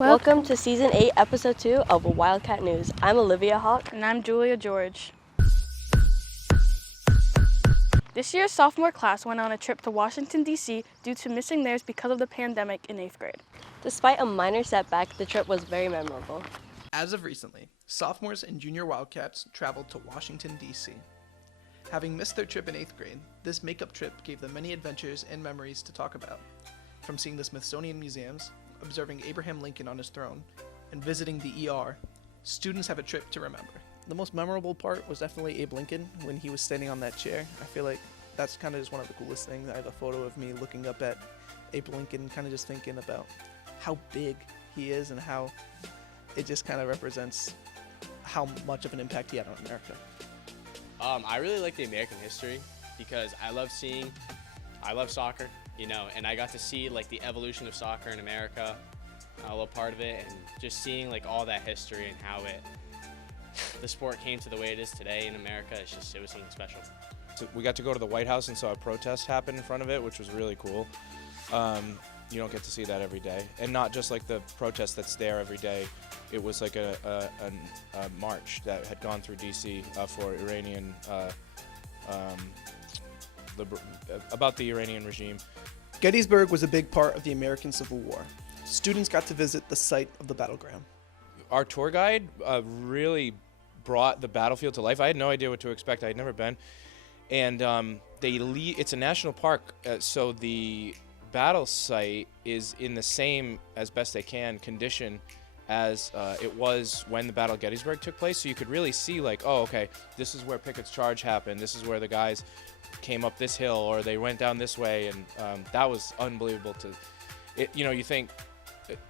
Welcome to Season 8, Episode 2 of Wildcat News. I'm Olivia Hawk. And I'm Julia George. This year's sophomore class went on a trip to Washington, D.C. due to missing theirs because of the pandemic in 8th grade. Despite a minor setback, the trip was very memorable. As of recently, sophomores and junior Wildcats traveled to Washington, D.C. Having missed their trip in 8th grade, this makeup trip gave them many adventures and memories to talk about. From seeing the Smithsonian museums, observing Abraham Lincoln on his throne, and visiting the ER, students have a trip to remember. The most memorable part was definitely Abe Lincoln when he was standing on that chair. I feel like that's kind of just one of the coolest things. I have a photo of me looking up at Abe Lincoln, kind of just thinking about how big he is and how it just kind of represents how much of an impact he had on America. I really like the American history because I love soccer, and I got to see like the evolution of soccer in America, a little part of it, and just seeing like all that history and how the sport came to the way it is today in America. It was something special. So we got to go to the White House and saw a protest happen in front of it, which was really cool. You don't get to see that every day, and not just like the protest that's there every day. It was like a march that had gone through D.C. For Iranian, about the Iranian regime. Gettysburg was a big part of the American Civil War. Students got to visit the site of the battleground. Our tour guide really brought the battlefield to life. I had no idea what to expect. I had never been, and it's a national park, so the battle site is in the same, as best they can, condition as it was when the Battle of Gettysburg took place. So you could really see like, oh, okay, this is where Pickett's charge happened. This is where the guys came up this hill, or they went down this way, and that was unbelievable. You think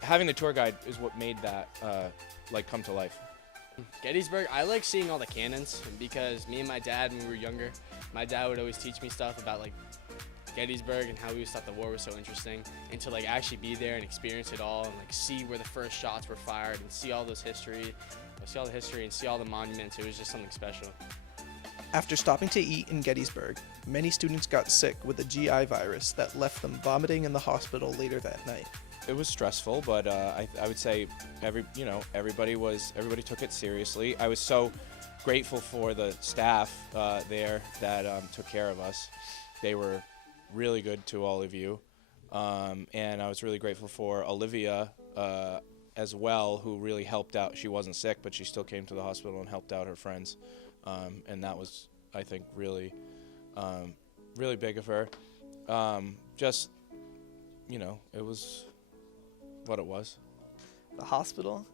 having the tour guide is what made that come to life. Gettysburg, I like seeing all the cannons because me and my dad, when we were younger, my dad would always teach me stuff about like Gettysburg and how we always thought the war was so interesting, and to like actually be there and experience it all and like see where the first shots were fired and see all the history and see all the monuments. It was just something special. After stopping to eat in Gettysburg, many students got sick with a GI virus that left them vomiting in the hospital later that night. It was stressful, but I would say everybody took it seriously. I was so grateful for the staff there that took care of us. They were really good to all of you, and I was really grateful for Olivia as well, who really helped out. She wasn't sick, but she still came to the hospital and helped out her friends, and that was, I think, really big of her. It was what it was. The hospital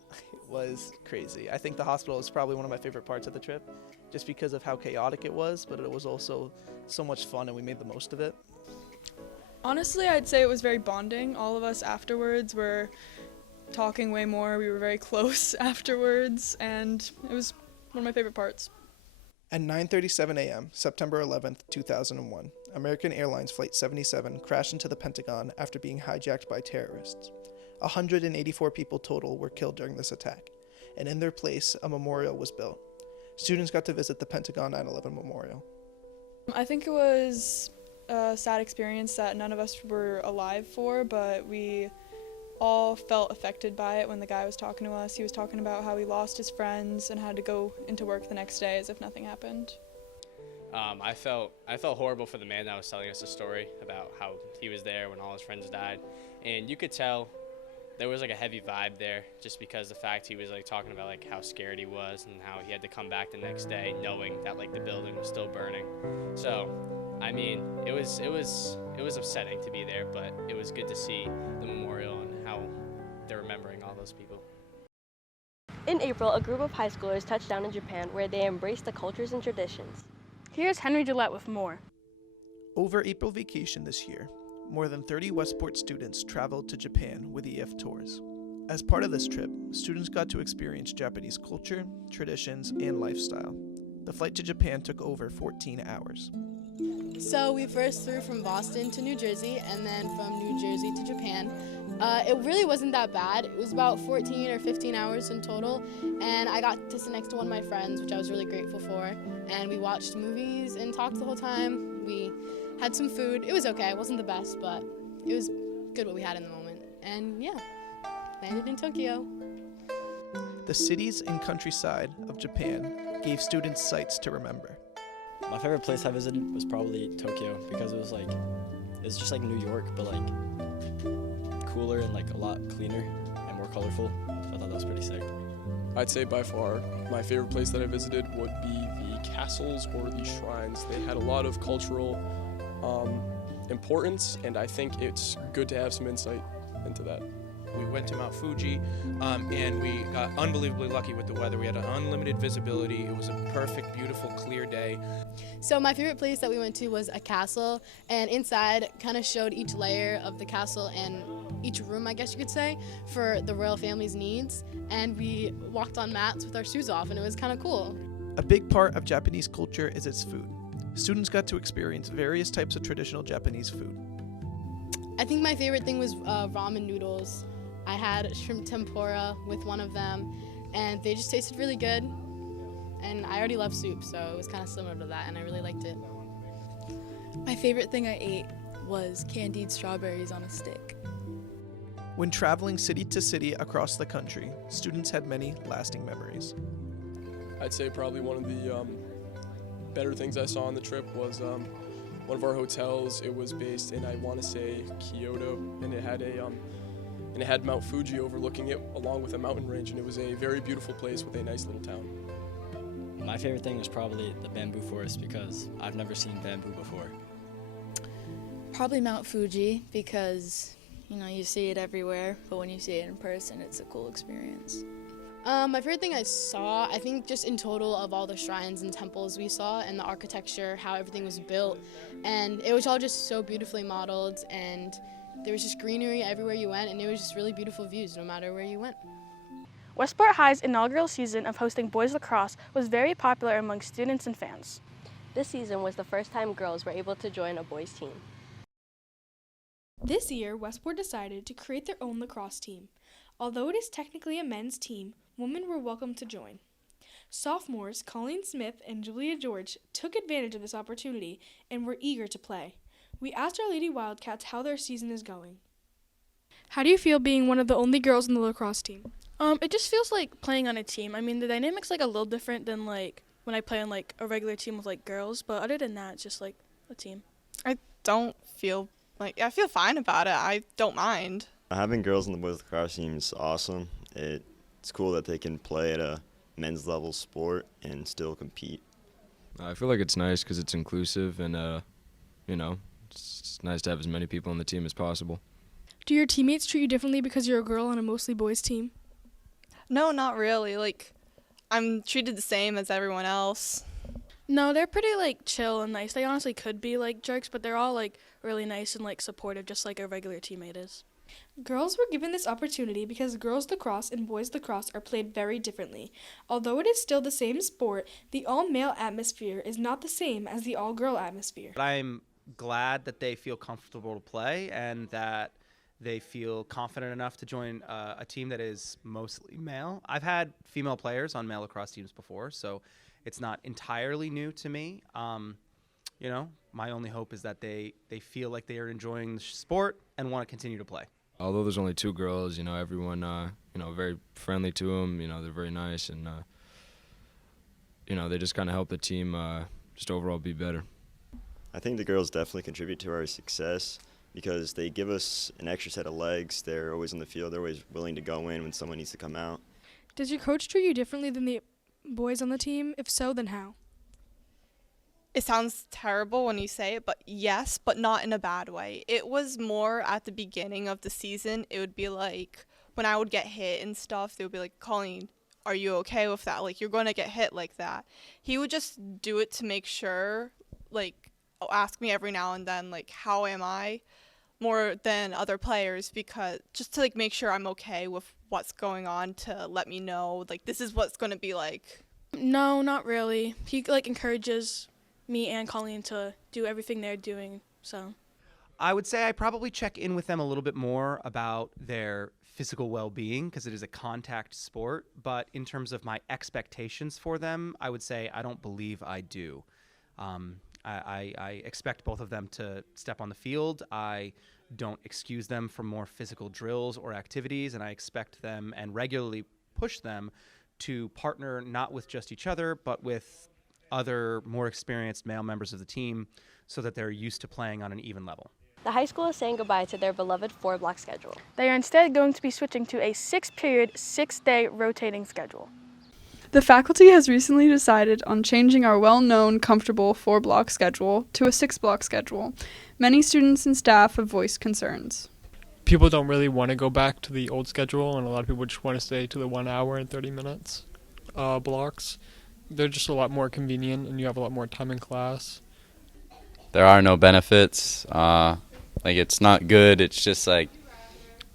was crazy. I think the hospital is probably one of my favorite parts of the trip, just because of how chaotic it was, but it was also so much fun and we made the most of it. Honestly, I'd say it was very bonding. All of us afterwards were talking way more. We were very close afterwards, and it was one of my favorite parts. At 9:37 a.m., September 11th, 2001, American Airlines Flight 77 crashed into the Pentagon after being hijacked by terrorists. 184 people total were killed during this attack, and in their place, a memorial was built. Students got to visit the Pentagon 9/11 Memorial. I think it was a sad experience that none of us were alive for, but we all felt affected by it when the guy was talking to us. He was talking about how he lost his friends and had to go into work the next day as if nothing happened. I felt horrible for the man that was telling us the story about how he was there when all his friends died, and you could tell there was like a heavy vibe there, just because the fact he was like talking about like how scared he was and how he had to come back the next day knowing that like the building was still burning. So, I mean, it was upsetting to be there, but it was good to see the memorial and how they're remembering all those people. In April, a group of high schoolers touched down in Japan where they embraced the cultures and traditions. Here's Henry Gillette with more. Over April vacation this year, more than 30 Westport students traveled to Japan with EF Tours. As part of this trip, students got to experience Japanese culture, traditions, and lifestyle. The flight to Japan took over 14 hours. So we first flew from Boston to New Jersey, and then from New Jersey to Japan. It really wasn't that bad. It was about 14 or 15 hours in total, and I got to sit next to one of my friends, which I was really grateful for. And we watched movies and talked the whole time. We had some food. It was okay. It wasn't the best, but it was good what we had in the moment. And yeah. landed in Tokyo. The cities and countryside of Japan gave students sights to remember. My favorite place I visited was probably Tokyo because it was just like New York, but like cooler and like a lot cleaner and more colorful. So I thought that was pretty sick. I'd say by far my favorite place that I visited would be the castles or the shrines. They had a lot of cultural importance, and I think it's good to have some insight into that. We went to Mount Fuji, and we got unbelievably lucky with the weather. We had an unlimited visibility. It was a perfect, beautiful, clear day. So my favorite place that we went to was a castle, and inside kind of showed each layer of the castle and each room, I guess you could say, for the royal family's needs. And we walked on mats with our shoes off, and it was kind of cool. A big part of Japanese culture is its food. Students got to experience various types of traditional Japanese food. I think my favorite thing was ramen noodles. I had shrimp tempura with one of them, and they just tasted really good. And I already love soup, so it was kind of similar to that, and I really liked it. My favorite thing I ate was candied strawberries on a stick. When traveling city to city across the country, students had many lasting memories. I'd say probably one of the better things I saw on the trip was one of our hotels. It was based in, I want to say, Kyoto, and it had Mount Fuji overlooking it along with a mountain range, and it was a very beautiful place with a nice little town. My favorite thing was probably the bamboo forest because I've never seen bamboo before. Probably Mount Fuji because, you see it everywhere, but when you see it in person, it's a cool experience. My favorite thing I saw, I think just in total of all the shrines and temples we saw and the architecture, how everything was built, and it was all just so beautifully modeled, and there was just greenery everywhere you went, and it was just really beautiful views no matter where you went. Westport High's inaugural season of hosting boys lacrosse was very popular among students and fans. This season was the first time girls were able to join a boys' team. This year, Westport decided to create their own lacrosse team. Although it is technically a men's team, women were welcome to join. Sophomores Colleen Smith and Julia George took advantage of this opportunity and were eager to play. We asked our Lady Wildcats how their season is going. How do you feel being one of the only girls in the lacrosse team? It just feels like playing on a team. I mean, the dynamic's like a little different than like when I play on like a regular team with like girls, but other than that, it's just like a team. I feel fine about it. I don't mind. Having girls on the boys lacrosse team is awesome. It's cool that they can play at a men's level sport and still compete. I feel like it's nice because it's inclusive and, it's nice to have as many people on the team as possible. Do your teammates treat you differently because you're a girl on a mostly boys team? No, not really. I'm treated the same as everyone else. No, they're pretty like chill and nice. They honestly could be like jerks, but they're all like really nice and like supportive, just like a regular teammate is. Girls were given this opportunity because girls lacrosse and boys lacrosse are played very differently. Although it is still the same sport, the all-male atmosphere is not the same as the all-girl atmosphere. I'm glad that they feel comfortable to play and that they feel confident enough to join a team that is mostly male. I've had female players on male lacrosse teams before, so it's not entirely new to me. My only hope is that they feel like they are enjoying the sport and want to continue to play. Although there's only two girls, everyone, very friendly to them. They're very nice and, they just kind of help the team just overall be better. I think the girls definitely contribute to our success because they give us an extra set of legs. They're always on the field. They're always willing to go in when someone needs to come out. Does your coach treat you differently than the boys on the team? If so, then how? It sounds terrible when you say it, but yes, but not in a bad way. It was more at the beginning of the season. It would be like when I would get hit and stuff, they would be like, Colleen, are you okay with that? Like, you're going to get hit like that. He would just do it to make sure, ask me every now and then, how am I? More than other players, because just to, make sure I'm okay with what's going on, to let me know, this is what's going to be like. No, not really. He, encourages me and Colleen to do everything they're doing, so. I would say I probably check in with them a little bit more about their physical well-being because it is a contact sport, but in terms of my expectations for them, I would say I don't believe I do. I expect both of them to step on the field. I don't excuse them from more physical drills or activities, and I expect them and regularly push them to partner not with just each other, but with other more experienced male members of the team so that they're used to playing on an even level. The high school is saying goodbye to their beloved 4-block schedule. They are instead going to be switching to a 6-period, 6-day rotating schedule. The faculty has recently decided on changing our well-known, comfortable 4-block schedule to a 6-block schedule. Many students and staff have voiced concerns. People don't really want to go back to the old schedule, and a lot of people just want to stay to the 1 hour and 30 minutes blocks. They're just a lot more convenient, and you have a lot more time in class. There are no benefits. It's not good. It's just like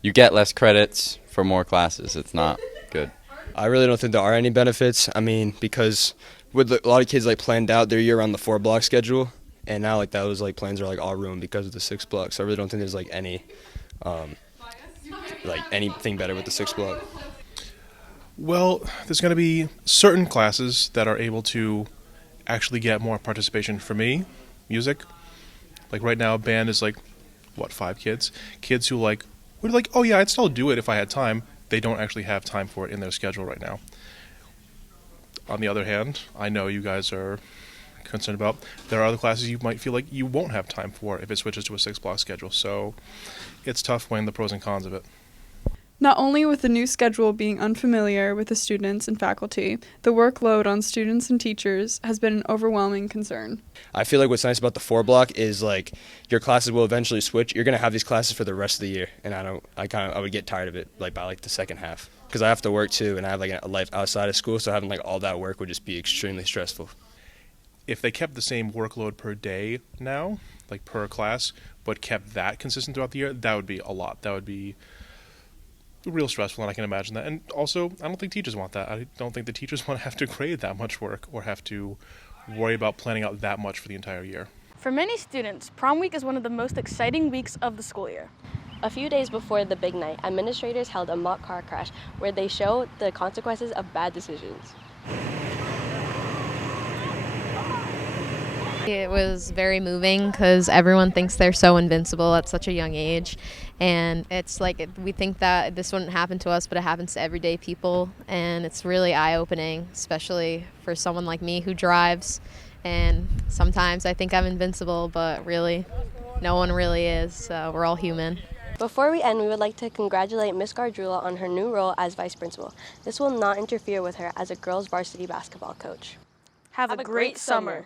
you get less credits for more classes. It's not good. I really don't think there are any benefits. I mean, because with a lot of kids planned out their year on the 4-block schedule, and now those plans are all ruined because of the 6 block. So I really don't think there's any anything better with the 6 block. Well, there's going to be certain classes that are able to actually get more participation. For me, music, right now, band is 5 kids? Kids who would oh yeah, I'd still do it if I had time. They don't actually have time for it in their schedule right now. On the other hand, I know you guys are concerned about, there are other classes you might feel like you won't have time for if it switches to a 6-block schedule. So it's tough weighing the pros and cons of it. Not only with the new schedule being unfamiliar with the students and faculty, the workload on students and teachers has been an overwhelming concern. I feel like what's nice about the 4-block is your classes will eventually switch. You're going to have these classes for the rest of the year, and I would get tired of it by the second half because I have to work too, and I have a life outside of school, so having all that work would just be extremely stressful. If they kept the same workload per day now, per class, but kept that consistent throughout the year, that would be a lot. That would be real stressful, and I can imagine that. And also, I don't think teachers want that. I don't think the teachers want to have to grade that much work or have to worry about planning out that much for the entire year. For many students, prom week is one of the most exciting weeks of the school year. A few days before the big night, administrators held a mock car crash where they show the consequences of bad decisions. It was very moving because everyone thinks they're so invincible at such a young age, and it's we think that this wouldn't happen to us, but it happens to everyday people, and it's really eye-opening, especially for someone like me who drives, and sometimes I think I'm invincible, but really no one really is, so we're all human. Before we end, we would like to congratulate Ms. Gardrula on her new role as vice principal. This will not interfere with her as a girls varsity basketball coach. Have a great summer.